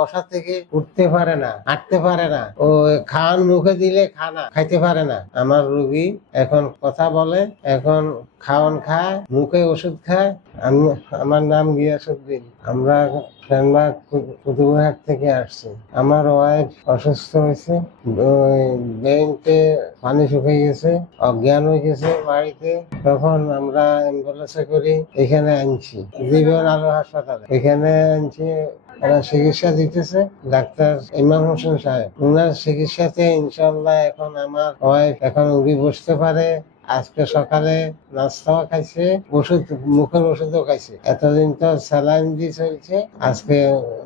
বসা থেকে উঠতে পারে না, হাঁটতে পারে না। ও খান মুখে দিলে খানা, খাইতে পারে না। আমার রুগী এখন কথা বলে, এখন খাওয়ান খায়, মুখে ওষুধ খায়, আমি, আমার নাম গিয়াসুদ্দিন। আমরা শ্যানবাগ কুতুবহাট থেকে আসছি। আমার ওয়াইফ অসুস্থ হয়েছে ব্রেনতে পানি শুকিয়ে গেছে, অজ্ঞান হয়ে গেছে বাড়িতে। তখন আমরা অ্যাম্বুলেন্সে করি এখানে আনছি, জীবন আলো হাসপাতালে। এখানে আনছি, ওরা চিকিৎসা দিতেছে, ডাক্তার ইমাম হোসেন সাহেব। ওনার চিকিৎসাতে ইনশাল্লাহ এখন আমার ওয়াইফ এখন উঠে বসতে পারে। আজকে সকালে নাস্তাও খাইছে, ওষুধ, মুখের ওষুধও খাইছে। এতদিন তো স্যালাইন দিয়ে চলছে, আজকে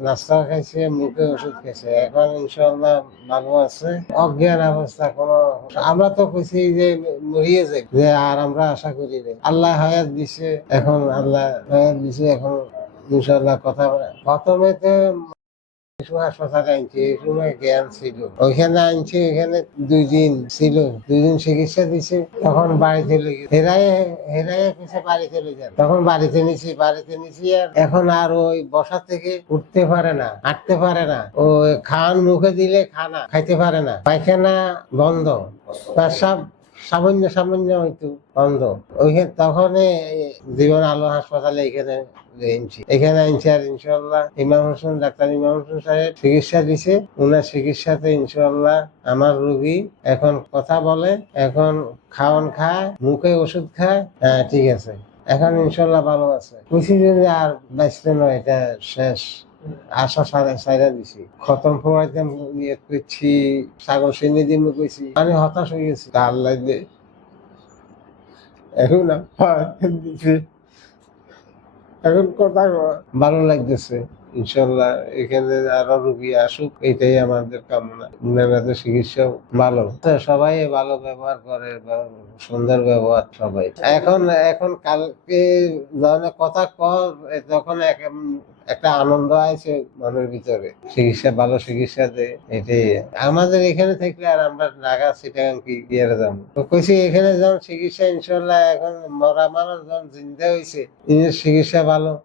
নাস্তাও খাইছে মুখে ওষুধ খাইছে। এখন ইনশাল্লাহ ভালো আছে। অজ্ঞান অবস্থা, কোনো আমরা তো খুশি যে মরিয়ে যাই, যে আর আমরা আশা করি আল্লাহ হায়াত দিছে, এখন আল্লাহ হায়াত দিছে, এখন ইনশাল্লাহ কথা প্রথমে তো দিছে। তখন বাড়িতে বাড়িতে আর এখন আর ওই বসা থেকে উঠতে পারে না, হাঁটতে পারে না। ও খান মুখে দিলে খানা, খাইতে পারে না। পায়খানা বন্ধ। পেশাব সামান্য সামান্য হয়তো বন্ধ। ওইখানে তখন জীবন আলো হাসপাতালে এখানে আনছি এখানে আনছি আর ইনশাল্লাহ ইমাম হোসেন, ডাক্তার ইমাম হোসেন সাহেব চিকিৎসা দিছে। ওনার চিকিৎসাতে ইনশাল্লাহ আমার রুগী এখন কথা বলে, এখন খাওয়ান খায়, মুখে ওষুধ খায় হ্যাঁ ঠিক আছে। এখন ইনশাল্লাহ ভালো আছে। যে আর বাঁচতে নয়, এটা শেষ। আশা সারা সাইরা দিছি। খতম ফোয়াইতে নিয়ে করছি, সাগর সেনে দিয়ে কইছি আমি হতাশ হয়ে গেছি। আল্লাহ দে। এখন এখন কথা ভালো লাগতেছে। ইনশাল্লাহ এখানে আরও রুগী আসুক, এটাই আমাদের কামনা। উনাদের চিকিৎসা ভালো। সবাই ভালো ব্যবহার করে সুন্দর ব্যবহার সবাই। এখন এখন কালকে ধরনের কথা কর তখন এক- একটা আনন্দ আছে মনের ভিতরে। চিকিৎসা, ভালো চিকিৎসা দেয় এটাই। আমাদের এখানে থাকলে আর আমরা ঢাকা সিটাগাং কি গিয়ে যাব? তো কইছি এখানে যখন চিকিৎসা, ইনশাল্লাহ এখন মরা মানুষ যখন জিন্দা হয়েছে চিকিৎসা ভালো।